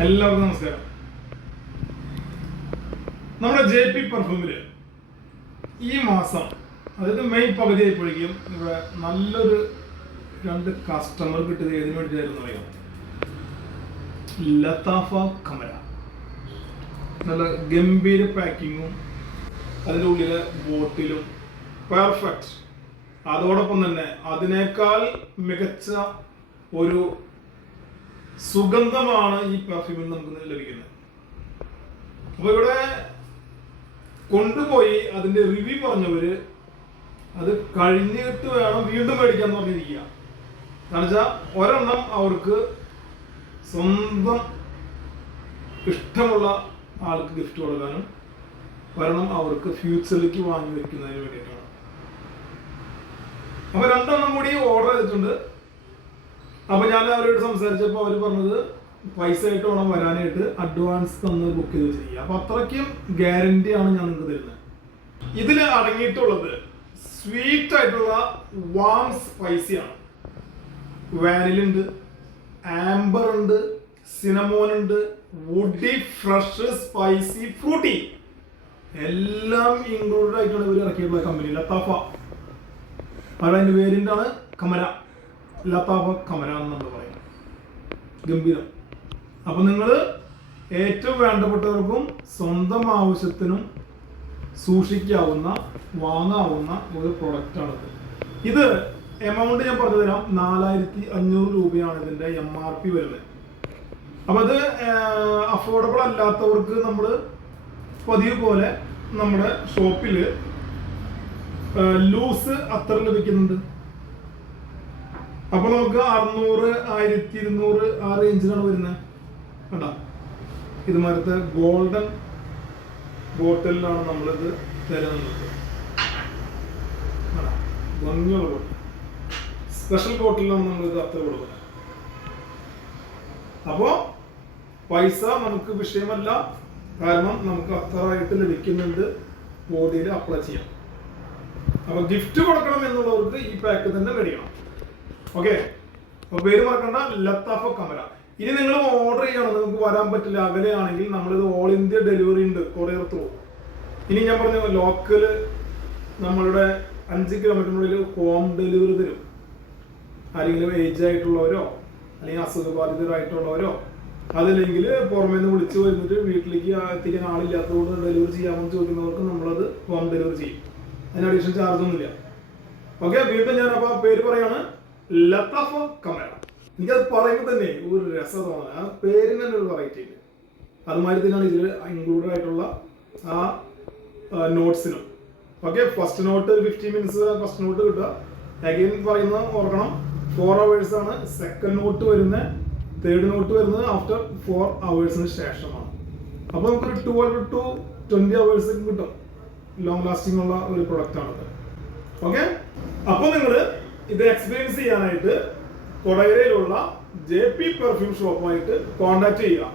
എല്ലാവർക്കും നമസ്കാരം. നമ്മുടെ JP പെർഫ്യൂമില് ഈ മാസം, അതായത് മെയ് പകുതി ആയിപ്പോഴേക്കും ഇവിടെ നല്ലൊരു 2 കസ്റ്റമർ കിട്ടിയത് ഏതിനു വേണ്ടിയിട്ടായിരുന്നു അറിയാം? ലതാഫ കമര. നല്ല ഗംഭീര പാക്കിങ്ങും അതിൻ്റെ ഉള്ളിലെ ബോട്ടിലും പെർഫെക്റ്റ്. അതോടൊപ്പം തന്നെ അതിനേക്കാൾ മികച്ച ഒരു സുഗന്ധമാണ് ഈ പെർഫ്യൂമിൽ നമുക്ക് ലഭിക്കുന്നത്. അപ്പൊ ഇവിടെ കൊണ്ടുപോയി അതിന്റെ റിവ്യൂ പറഞ്ഞവര് അത് കഴിഞ്ഞിട്ട് വേണം വീണ്ടും മേടിക്കാന്ന് പറഞ്ഞിരിക്കുക. കാരണം വെച്ചാൽ ഒരെണ്ണം അവർക്ക് സ്വന്തം ഇഷ്ടമുള്ള ആൾക്ക് ഗിഫ്റ്റ് കൊടുക്കാനും ഒരെണ്ണം അവർക്ക് ഫ്യൂച്ചറിലേക്ക് വാങ്ങി വെക്കുന്നതിന് വേണ്ടിയിട്ടാണ്. അപ്പൊ 2 എണ്ണം കൂടി ഓർഡർ ചെയ്തിട്ടുണ്ട്. അപ്പൊ ഞാൻ അവരോട് സംസാരിച്ചപ്പോൾ അവർ പറഞ്ഞത് പൈസ ആയിട്ട് വേണം വരാനായിട്ട്, അഡ്വാൻസ് തന്ന് ബുക്ക് ചെയ്ത് ചെയ്യുക. അപ്പൊ അത്രയ്ക്കും ഗ്യാരണ്ടി ആണ് ഞാൻ നിങ്ങൾക്ക് തരുന്നത്. ഇതിൽ അടങ്ങിയിട്ടുള്ളത് സ്വീറ്റ് ആയിട്ടുള്ള വാം സ്പൈസിയാണ്. വാനിലുണ്ട്, ആംബർ ഉണ്ട്, സിനമോൺ ഉണ്ട്, വുഡി ഫ്രഷ് സ്പൈസി ഫ്രൂട്ടി എല്ലാം ഇൻക്ലൂഡഡ് ആയിട്ടാണ് ഇവർ ഇറക്കിയിട്ടുള്ള കമ്പനി ലതാഫ. അതിന്റെ വേരിയന്റ് ആണ് കമര. ലതാഫ കമര എന്ന് നമ്മൾ പറയും. ഗംഭീരം. അപ്പൊ നിങ്ങൾ ഏറ്റവും വേണ്ടപ്പെട്ടവർക്കും സ്വന്തം ആവശ്യത്തിനും സൂക്ഷിക്കാവുന്ന, വാങ്ങാവുന്ന ഒരു പ്രൊഡക്റ്റാണിത്. ഇത് എമൗണ്ട് ഞാൻ പറഞ്ഞു തരാം. 4500 രൂപയാണ് ഇതിന്റെ MRP വരുന്നത്. അപ്പൊ അത് അഫോർഡബിൾ അല്ലാത്തവർക്ക് നമ്മൾ പതിവ് പോലെ നമ്മുടെ ഷോപ്പിൽ ലൂസ് അത്ര ലഭിക്കുന്നുണ്ട്. അപ്പൊ നമുക്ക് 600, 1200 ആ റേഞ്ചിലാണ് വരുന്നത്. കണ്ടാ, ഇതുമാരത്തെ ഗോൾഡൻ ബോട്ടിലാണ് നമ്മളിത് തരുന്നത്. ഭംഗിയുള്ള ബോട്ടിൽ, സ്പെഷ്യൽ ബോട്ടിലാണ് നമ്മളിത് അത്ര കൊടുക്കുന്നത്. അപ്പോ പൈസ നമുക്ക് വിഷയമല്ല, കാരണം നമുക്ക് അത്രയായിട്ട് ലഭിക്കുന്നുണ്ട്. ബോഡിയിൽ അപ്ലൈ ചെയ്യാം. അപ്പൊ ഗിഫ്റ്റ് കൊടുക്കണം എന്നുള്ളവർക്ക് ഈ പാക്ക് തന്നെ മേടിക്കണം. ഓക്കെ, അപ്പൊ പേര് മറക്കണ്ട, ലതാഫ കമര. ഇനി നിങ്ങൾ ഓർഡർ ചെയ്യണം, നിങ്ങൾക്ക് വരാൻ പറ്റില്ല, അകലെയാണെങ്കിൽ നമ്മളിത് ഓൾ ഇന്ത്യ ഡെലിവറി ഉണ്ട്, കൊറിയർ ത്രൂ. ഇനി ഞാൻ പറഞ്ഞ ലോക്കല് നമ്മളുടെ 5 കിലോമീറ്ററിനുള്ളിൽ ഹോം ഡെലിവറി തരും. ആരെങ്കിലും ഏജ് ആയിട്ടുള്ളവരോ അല്ലെങ്കിൽ അസുഖബാധിതരായിട്ടുള്ളവരോ അതല്ലെങ്കിൽ പുറമേ നിന്ന് വിളിച്ചു വരുന്നിട്ട് വീട്ടിലേക്ക് എത്തിക്കാൻ ആളില്ലാത്തതുകൊണ്ട് ഡെലിവറി ചെയ്യാമെന്ന് ചോദിക്കുന്നവർക്ക് നമ്മളത് ഹോം ഡെലിവറി ചെയ്യും. അതിന് അഡീഷണൽ ചാർജ് ഒന്നുമില്ല. ഓക്കെ, വീണ്ടും ഞാൻ അപ്പൊ പേര് പറയാണ്, ലതാഫ കമര. എനിക്കത് പറയുമ്പോൾ തന്നെ ഒരു രസം തോന്നുന്നത്, ആ പേരിന് തന്നെ ഒരു വെറൈറ്റി ഉണ്ട്. അതുമാതിരി തന്നെയാണ് ഇതിൽ ഇൻക്ലൂഡഡ് ആയിട്ടുള്ള ആ നോട്ട്സിനും. Okay, first note 15 minutes first note കിട്ടുക. അഗൈൻ പറയുന്ന ഓർക്കണം, 4 hours ആണ് സെക്കൻഡ് നോട്ട് വരുന്നത്. തേർഡ് നോട്ട് വരുന്നത് ആഫ്റ്റർ 4 hours ശേഷമാണ്. അപ്പൊ നമുക്കൊരു 12 to 20 hours കിട്ടും. ലോങ് ലാസ്റ്റിംഗ് ഉള്ള ഒരു പ്രൊഡക്റ്റ് ആണത്. ഓക്കെ, അപ്പൊ നിങ്ങൾ ഇത് എക്സ്പീരിയൻസ് ചെയ്യാനായിട്ട് കൊടൈരയിലുള്ള JP പെർഫ്യൂം ഷോപ്പുമായിട്ട് കോൺടാക്ട് ചെയ്യുക.